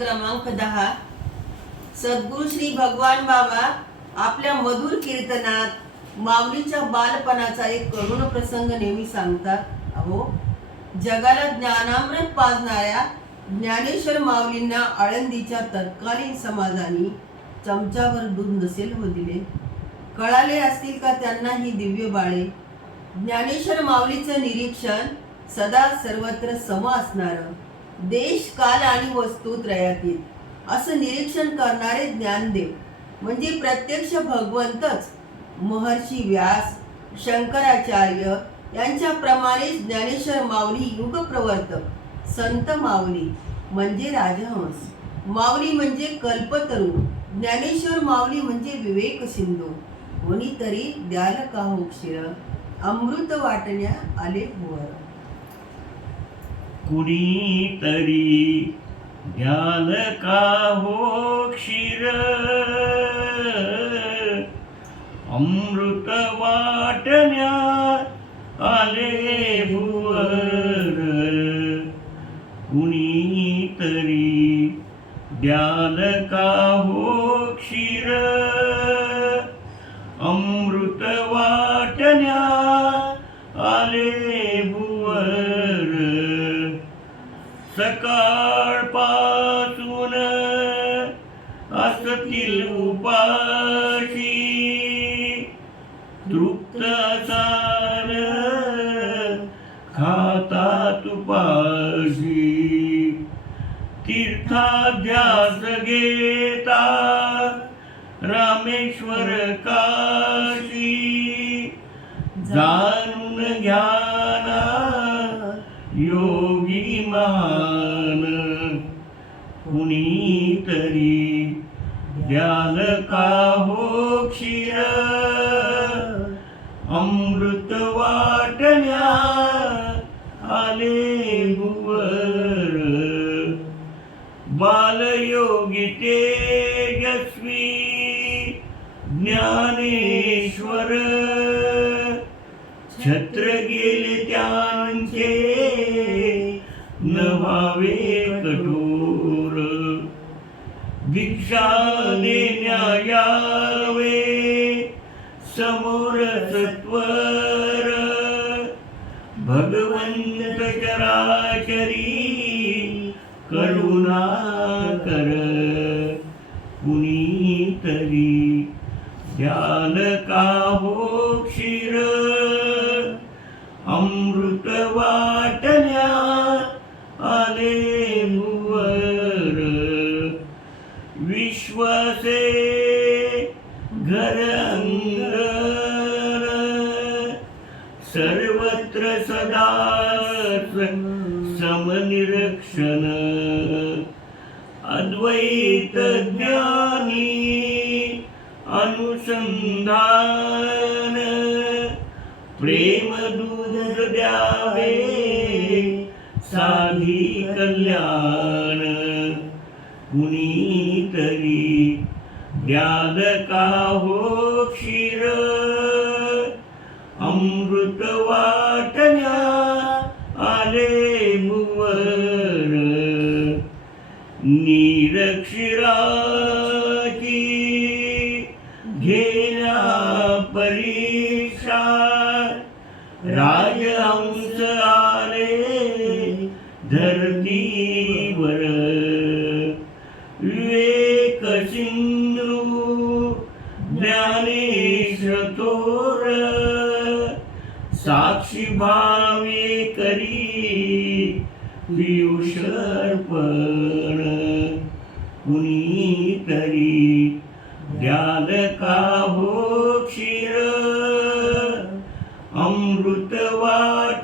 क्रमांक 10. सद्गुरू श्री भगवान बाबा आपल्या मधुर कीर्तनात माऊलीच्या बालपणाचा एक करुण प्रसंग नेहमी सांगतात. अहो, जगाला ज्ञानामृत पाजणाऱ्या ज्ञानेश्वर माऊलींना आळंदीच्या तत्कालीन समाजाने चमचाभर दूध नसेल हो दिले. कळाले असतील का त्यांना ही दिव्य बाळे. ज्ञानेश्वर माऊलीचं निरीक्षण सदा सर्वत्र सम असणारं, देश काल आणि वस्तू त्रयातीत असं निरीक्षण करणारे ज्ञानदेव म्हणजे प्रत्यक्ष भगवंतच. महर्षी व्यास, शंकराचार्य यांच्याप्रमाणे ज्ञानेश्वर माऊली युगप्रवर्तक, संत माऊली म्हणजे राजहंस, माऊली म्हणजे कल्पतरू, ज्ञानेश्वर माऊली म्हणजे विवेक सिंधू. कोणीतरी द्याल का हो क्षीर, अमृत वाटण्या आले वर. कुणीतरी द्याल का हो क्षीर, अमृत वाटण्या आले भुवर. कुणीतरी द्याल का हो क्षीर, अमृत वाटण्या आले भुवर. सकाळपासून असतील उपाशी, तृप्त असाल खाता तुपाशी. तीर्थाध्यास घेता रामेश्वर काशी, जाणून घ्या ना योगी महान. कुणीतरी द्याल का हो क्षीर, अमृत वाटण्या आले भुवर. बालयोगी तेजस्वी ज्ञानेश्वर, छत्र गेले त्यांचे न व्हावे कठोर. भिक्षा देण्या यावे समोर सत्वर, भगवंत चराचरी करुणा कर. कुणीतरी द्याल का हो क्षीर, अमृत वाटण्या आले भुवर. विश्वासे घर अंगण, सर्वत्र सदा समनिरीक्षण. अद्वैत ज्ञानी अनुसंधान, प्रेम दूध द्यावे साधी कल्याण. कुणीतरी द्याल का हो क्षीर, अमृत वाटण्या आले भुवर. नीर क्षीराची घेण्या परीक्षा, राजहंस आले धरतीवर. विवेक सिंधू ज्ञानेश थोर, साक्षी भावे करी पियुष अर्पण. कुणीतरी द्याल का हो क्षीर,